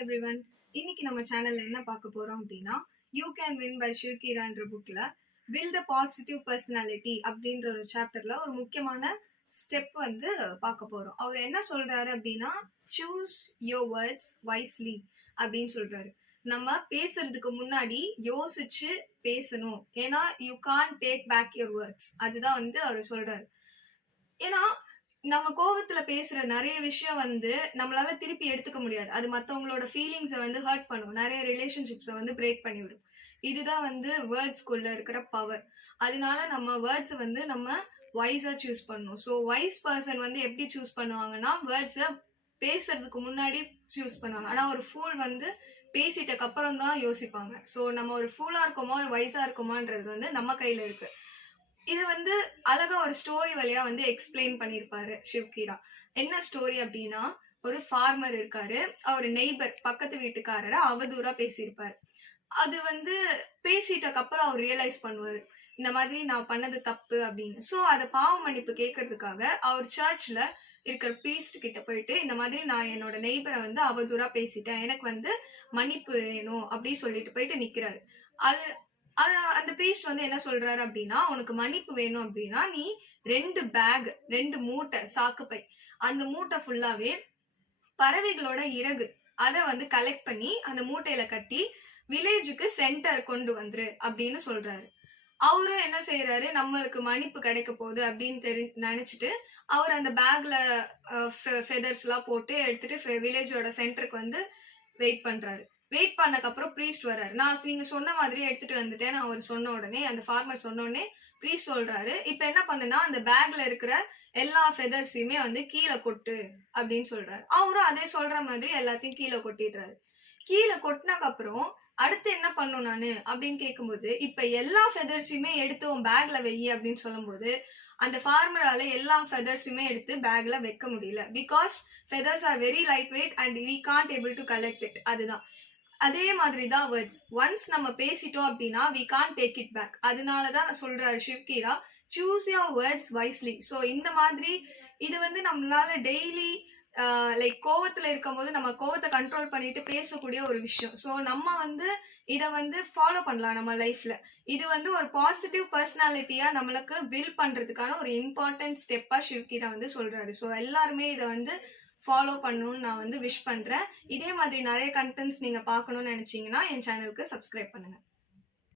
Everyone. இன்னைக்கு நம்ம சேனல்ல என்ன பார்க்க போறோம் அப்படின்னா, யூ கேன் வின் பை ஷிவ்கீரான்ற புக்ல பில்ட் அ பாசிட்டிவ் பர்சனாலிட்டி அப்படின்ற ஒரு சாப்டர்ல ஒரு முக்கியமான ஸ்டெப் வந்து பார்க்க போறோம். அவர் என்ன சொல்றாரு அப்படின்னா, சூஸ் யோர் வேர்ட்ஸ் வைஸ்லி அப்படின்னு சொல்றாரு. நம்ம பேசுறதுக்கு முன்னாடி யோசிச்சு பேசணும். ஏன்னா you can take back your words. அதுதான் வந்து அவர் சொல்றாரு. ஏன்னா நம்ம கோவத்துல பேசுற நிறைய விஷயம் வந்து நம்மளால திருப்பி எடுத்துக்க முடியாது. அது மத்தவங்களோட ஃபீலிங்ஸை வந்து ஹர்ட் பண்ணும். நிறைய ரிலேஷன்ஷிப்ஸை வந்து பிரேக் பண்ணிவிடும். இதுதான் வந்து வேர்ட்ஸ்குள்ள இருக்கிற பவர். அதனால நம்ம வேர்ட்ஸை வந்து நம்ம வைஸா சூஸ் பண்ணணும். ஸோ வைஸ் பர்சன் வந்து எப்படி சூஸ் பண்ணுவாங்கன்னா, வேர்ட்ஸை பேசுறதுக்கு முன்னாடி சூஸ் பண்ணுவாங்க. ஆனா ஒரு ஃபூல் வந்து பேசிட்டக்கு அப்புறம் தான் யோசிப்பாங்க. ஸோ நம்ம ஒரு ஃபூலா இருக்கோமா ஒரு வைஸா இருக்கோமான்றது வந்து நம்ம கையில இருக்கு. இது வந்து அழகா ஒரு ஸ்டோரி வழியா வந்து எக்ஸ்பிளைன் பண்ணிருப்பாரு ஷிவ்கீரா. என்ன ஸ்டோரி அப்படின்னா, ஒரு ஃபார்மர் இருக்காரு. அவர் நெய்பர் பக்கத்து வீட்டுக்காரரை அவதூறா பேசியிருப்பாரு. அது வந்து பேசிட்டக்கு அப்புறம் அவர் ரியலைஸ் பண்ணுவாரு, இந்த மாதிரி நான் பண்ணது தப்பு அப்படின்னு. சோ அத பாவ மன்னிப்பு கேட்கறதுக்காக அவர் சர்ச்ல இருக்கிற பிரீஸ்ட் கிட்ட போயிட்டு, இந்த மாதிரி நான் என்னோட நெய்பரை வந்து அவதூறா பேசிட்டேன், எனக்கு வந்து மன்னிப்பு வேணும் அப்படின்னு சொல்லிட்டு போயிட்டு நிக்கிறாரு. அது அந்த பிரீஸ்ட் வந்து என்ன சொல்றாரு அப்படின்னா, உனக்கு மன்னிப்பு வேணும் அப்படின்னா நீ 2 பேக் 2 மூட்டை சாக்குப்பை, அந்த மூட்டை ஃபுல்லாவே பறவைகளோட இறகு அத வந்து கலெக்ட் பண்ணி அந்த மூட்டையில கட்டி வில்லேஜுக்கு சென்டர் கொண்டு வந்துரு அப்படின்னு சொல்றாரு. அவரும் என்ன செய்யறாரு, நம்மளுக்கு மன்னிப்பு கிடைக்க போகுது அப்படின்னு நினைச்சிட்டு அவர் அந்த பேக்ல ஃபெதர்ஸ் எல்லாம் போட்டு எடுத்துட்டு வில்லேஜோட சென்டருக்கு வந்து வெயிட் பண்றாரு. வெயிட் பண்ணக்கு அப்புறம் பிரீஸ்ட் வர்றாரு. நான் நீங்க சொன்ன மாதிரியே எடுத்துட்டு வந்துட்டேன். அவர் சொன்ன உடனே, அந்த ஃபார்மர் சொன்ன உடனே பிரீஸ்ட் சொல்றாரு, இப்ப என்ன பண்ணுனா அந்த பேக்ல இருக்கிற எல்லா ஃபெதர்ஸையுமே வந்து கீழே கொட்டு அப்படின்னு சொல்றாரு. அவரும் அதே சொல்ற மாதிரி எல்லாத்தையும் கீழே கொட்டிடுறாரு. கீழே கொட்டினக்கு அப்புறம் அடுத்து என்ன பண்ணும் நானு அப்படின்னு கேட்கும்போது, இப்ப எல்லா ஃபெதர்ஸையுமே எடுத்து உன் பேக்ல வெய்யி அப்படின்னு சொல்லும் போது, அந்த ஃபார்மரால எல்லா ஃபெதர்ஸுமே எடுத்து பேக்ல வைக்க முடியல. Because feathers are very light weight and we can't able to collect it. அதுதான் அதே மாதிரி தான் வேர்ட்ஸ். ஒன்ஸ் நம்ம பேசிட்டோம் அப்படின்னா we can't take it back. அதனாலதான் நான் சொல்றாரு Shiv Khera, choose your words wisely. So இந்த மாதிரி இது வந்து நம்மளால டெய்லி லைக் கோவத்துல இருக்கும் போது நம்ம கோவத்தை கண்ட்ரோல் பண்ணிட்டு பேசக்கூடிய ஒரு விஷயம். ஸோ நம்ம வந்து இதை வந்து ஃபாலோ பண்ணலாம் நம்ம லைஃப்ல. இது வந்து ஒரு பாசிட்டிவ் பர்சனாலிட்டியா நம்மளுக்கு பில்ட் பண்றதுக்கான ஒரு இம்பார்ட்டன்ட் ஸ்டெப்பா ஷிவ்கீரா வந்து சொல்றாரு. ஸோ எல்லாருமே இதை வந்து ஃபாலோ பண்ணணும்னு நான் வந்து விஷ் பண்றேன். இதே மாதிரி நிறைய கண்டென்ட்ஸ் நீங்க பார்க்கணும்னு நினைச்சீங்கன்னா என் சேனலுக்கு சப்ஸ்கிரைப் பண்ணுங்க.